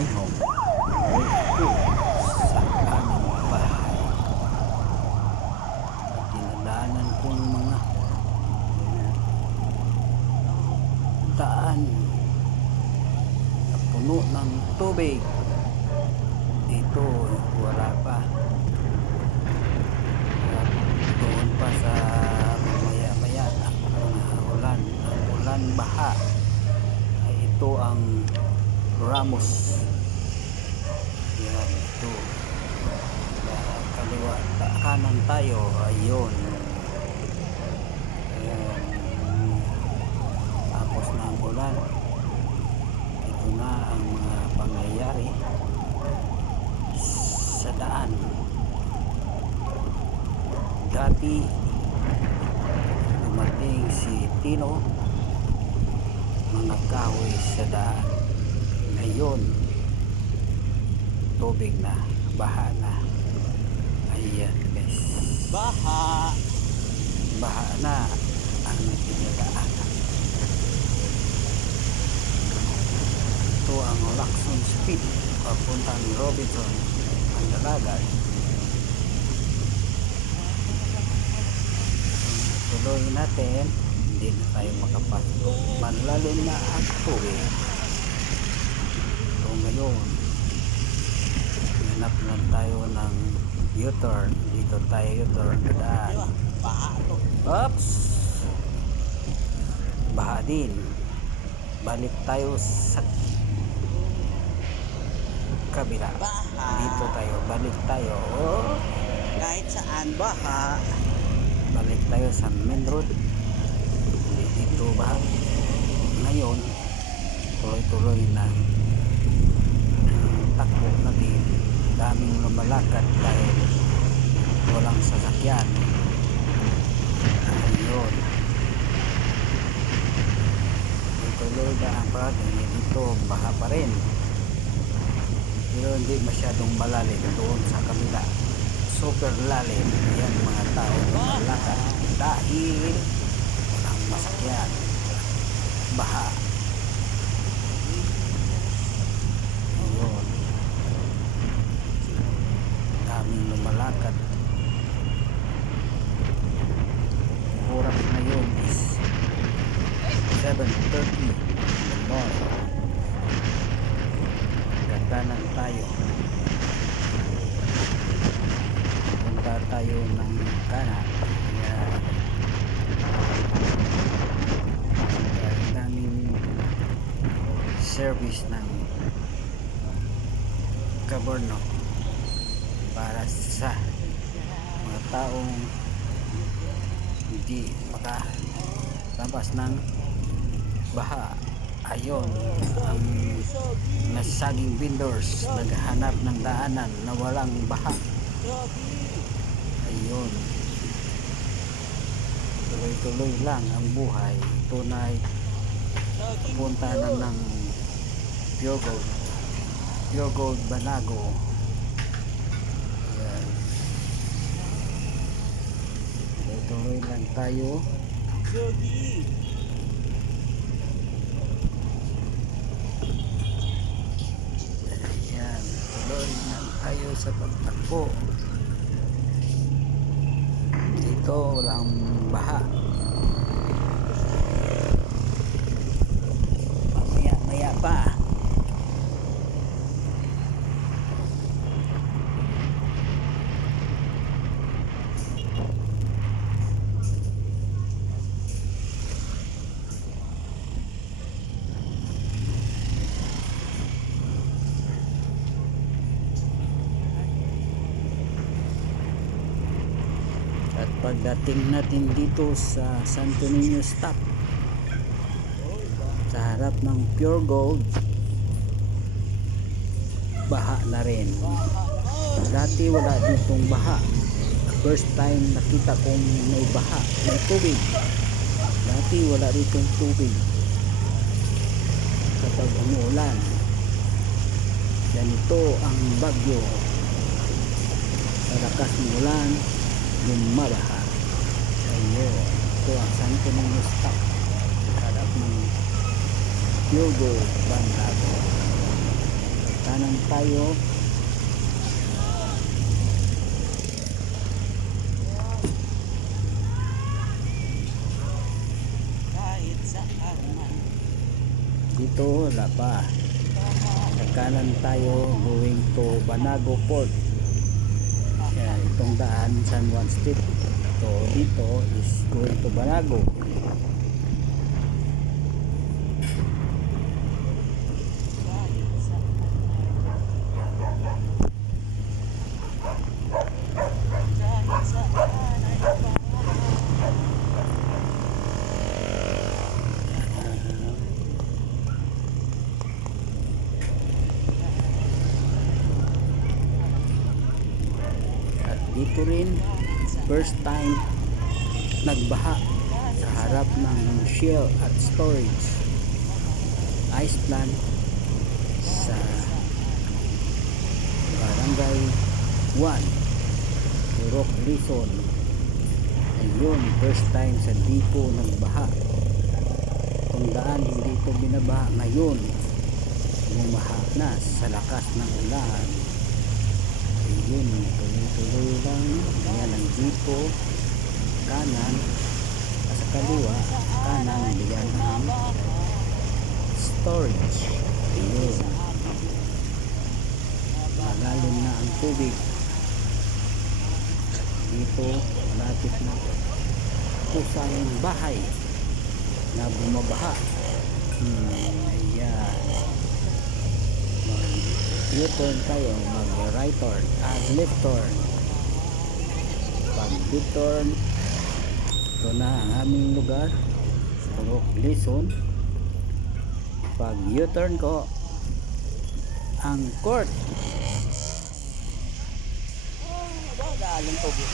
my home. Ito sa aming bahay. Dinadaanan kong mga daan na puno ng tubig. Dito wala pa. Doon pa sa maya-maya ulan baha. Ito ang Ramos. Yan, ito. Kaliwa, kanan tayo. Ayun. Ayan. Tapos na ang ulan. Ito na ang mga pangyayari sa daan. Dati dumating si Tino, mga kahoy sa daan. Ngayon tubig na, baha na. Ayan guys, baha na ang pinagdaanan. Ito ang Lacson Speed papuntang Robinson ang Dalagan. Tuloy natin, hindi na tayo makapasok. Malalim na ang tubig. So ngayon, hanap lang tayo ng U-turn. Dito tayo U-turn na daan. Oops! Baha din. Balik tayo sa kabila. Dito tayo, balik tayo. Oh. Kahit saan baha. Balik tayo sa main road. Dito baha. Ngayon, tuloy-tuloy na takbo natin. Daming lumalakad dahil walang sasakyan. Ayun, tuloy na ang pagdating. Dito baha pa rin, pero hindi masyadong malalim. Doon sa kabila super lalim. Yan mga tao lumalakad dahil walang masakyan, baha. Daming lumalakad. Oras ngayon is 7:30 in the morning. Gaganan tayo. Punta tayo ng kanan. Daming service ng gobyerno para sa mga taong hindi makalabas ng baha. Ayun, ang nasaging vendors naghahanap ng daanan na walang baha. Ayun, tuloy-tuloy lang ang buhay. Tunay punta na ng Pure Gold Banago. Tuloy lang tayo. Ayan, tuloy lang tayo sa pagtakbo. Dito walang baha. Maya pa. At pagdating natin dito sa Santo Niño stop, sa harap ng Pure Gold, baha na rin. Dati wala ditong baha. First time nakita kong may baha, may tubig. Dati wala ditong tubig. Kapag umuulan, ganito ang bagyo. Sa lakas ng ulan, lumabaha. Ayun, ito ang Santo Niño stop, harap ng Pure Gold Banago. kanan tayo. Kahit saan man. Dito wala pa. Sa kanan tayo going to Banago Port. Yan, itong daan San Juan Street. So dito is going to Banago. Kahit saan. Kahit saan ay At dito rin first time nagbaha sa harap ng Shell at Storage Ice Plant sa Barangay 1 Purok, Luzon. Ayun, first time sa Dipo nagbaha. Kung daan hindi ito binabaha ngayon, bumaha na sa lakas ng ulan. Ayun, tuloy-tuloy lang. Ayan ang Dipo kanan, sa kaliwa kanan, diyan ang Storage. Ayun, malalim na ang tubig dito, malapit na kusang bahay na bumabaha. Ayan, mag-U-turn tayo, mag-right turn at left turn. Pag U-turn, ito na ang aming lugar, Purok, Luzon. Pag U-turn ko, ang court. daling tubig.